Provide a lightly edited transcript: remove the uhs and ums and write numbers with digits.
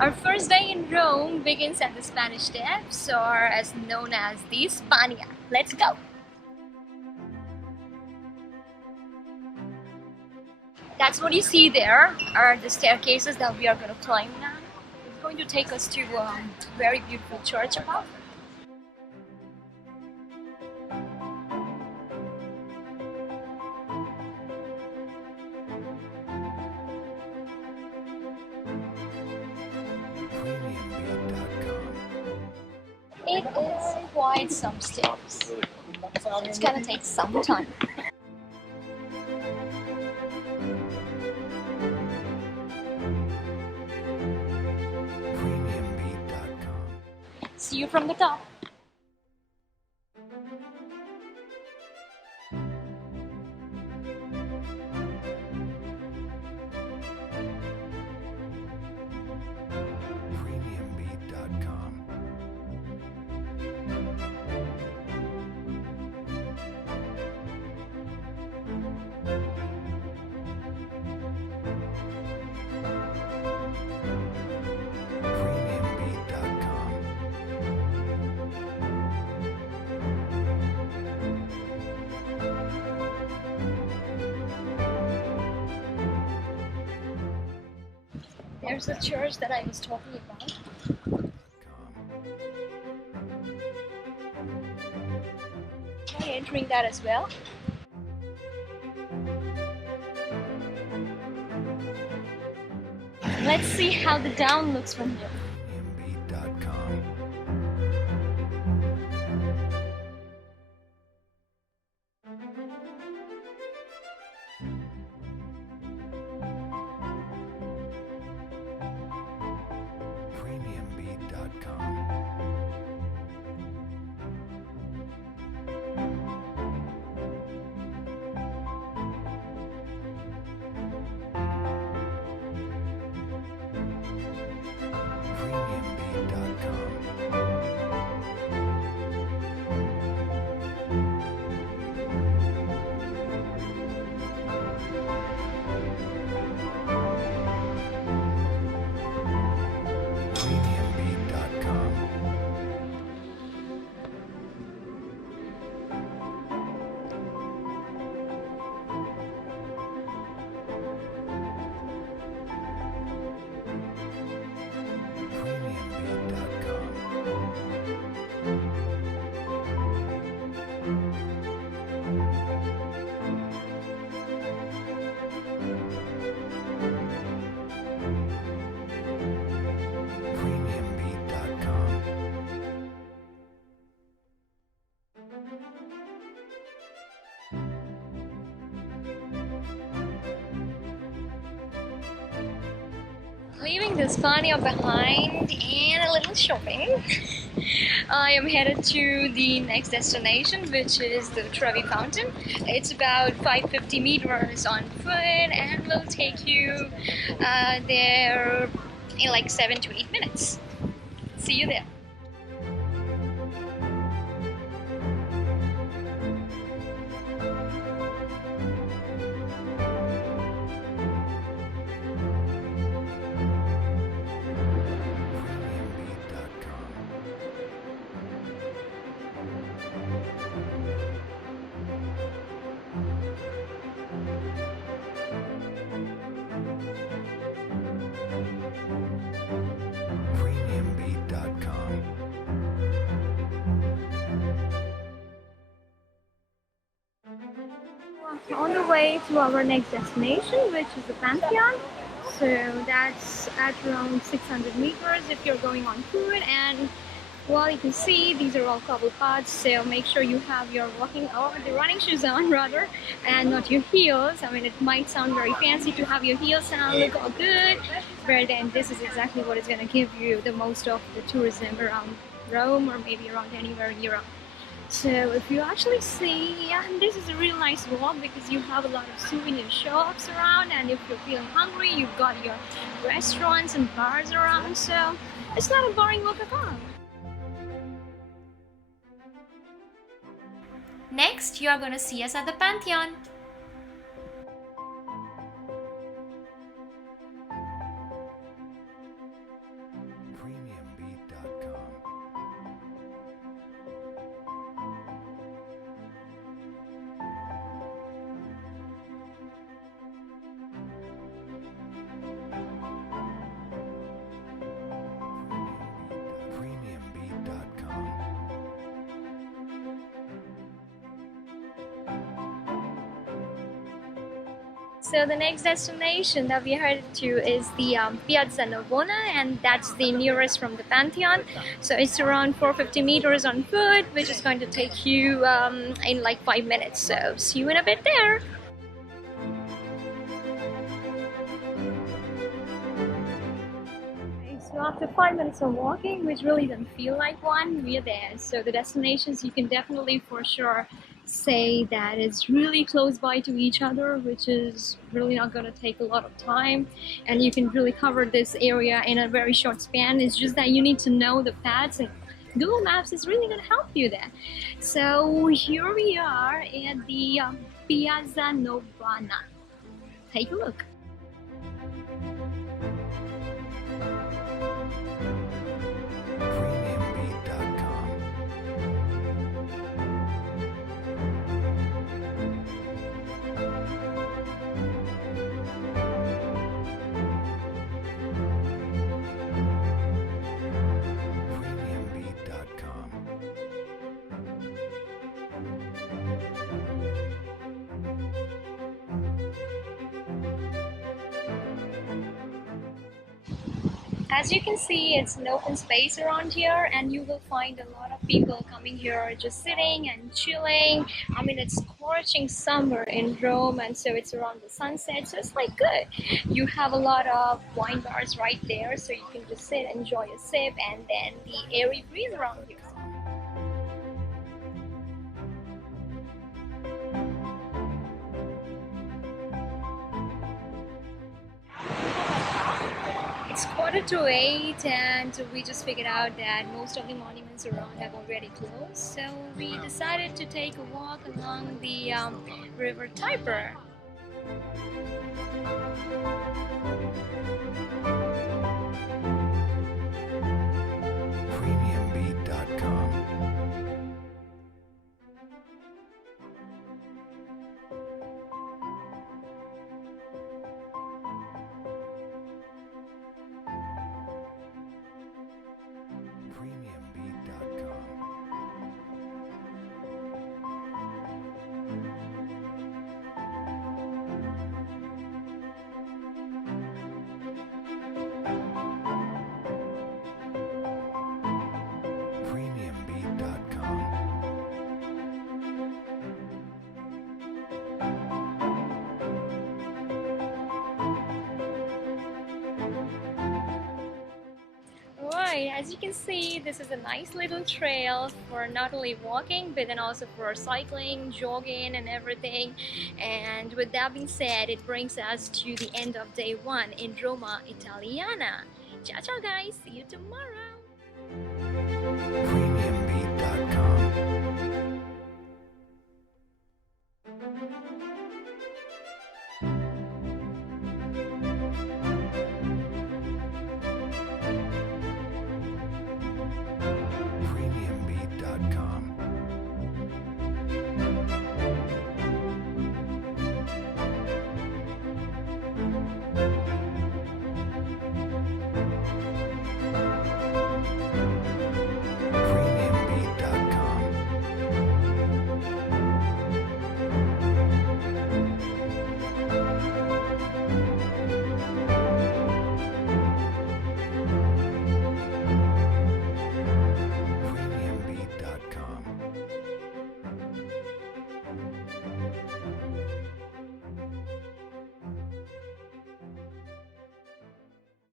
Our first day in Rome begins at the Spanish Steps, or as known as the Spagna. Let's go! That's what you see there are the staircases that we are going to climb now. It's going to take us to a very beautiful church above. It is quite some steps. It's gonna take some time. See you from the top. There's the church that I was talking about. Okay, entering that as well. Let's see how the down looks from here. Leaving the Spagna behind and a little shopping, I am headed to the next destination, which is the Trevi Fountain. It's about 550 meters on foot and will take you there in like 7 to 8 minutes. See you there. On the way to our next destination, which is the Pantheon. So that's at around 600 meters if you're going on foot, and well, you can see these are all cobble paths, so make sure you have your the running shoes on rather, and not your heels. I mean, it might sound very fancy to have your heels on, look all good, but then this is exactly what is going to give you the most of the tourism around Rome, or maybe around anywhere in Europe. So if you actually see, yeah, this is a real nice walk because you have a lot of souvenir shops around, and if you're feeling hungry, you've got your restaurants and bars around, so it's not a boring walk at all. Next, you are going to see us at the Pantheon. So the next destination that we are headed to is the Piazza Navona, and that's the nearest from the Pantheon. So it's around 450 meters on foot, which is going to take you in like 5 minutes. So see you in a bit there. So after 5 minutes of walking, which really didn't feel like one, we're there. So the destinations you can definitely for sure say that it's really close by to each other, which is really not going to take a lot of time, and you can really cover this area in a very short span. It's just that you need to know the paths, and Google Maps is really going to help you there. So here we are at the Piazza Navona. Take a look. As you can see, it's an open space around here, and you will find a lot of people coming here just sitting and chilling. I mean, it's scorching summer in Rome, and so it's around the sunset, so it's like good. You have a lot of wine bars right there, so you can just sit, enjoy a sip, and then the airy breeze around you. It's 7:45, and we just figured out that most of the monuments around have already closed, so we decided to take a walk along the river Tiber. Alright, as you can see, this is a nice little trail for not only walking but then also for cycling, jogging and everything. And with that being said, it brings us to the end of day 1 in Roma Italiana. Ciao ciao guys, see you tomorrow!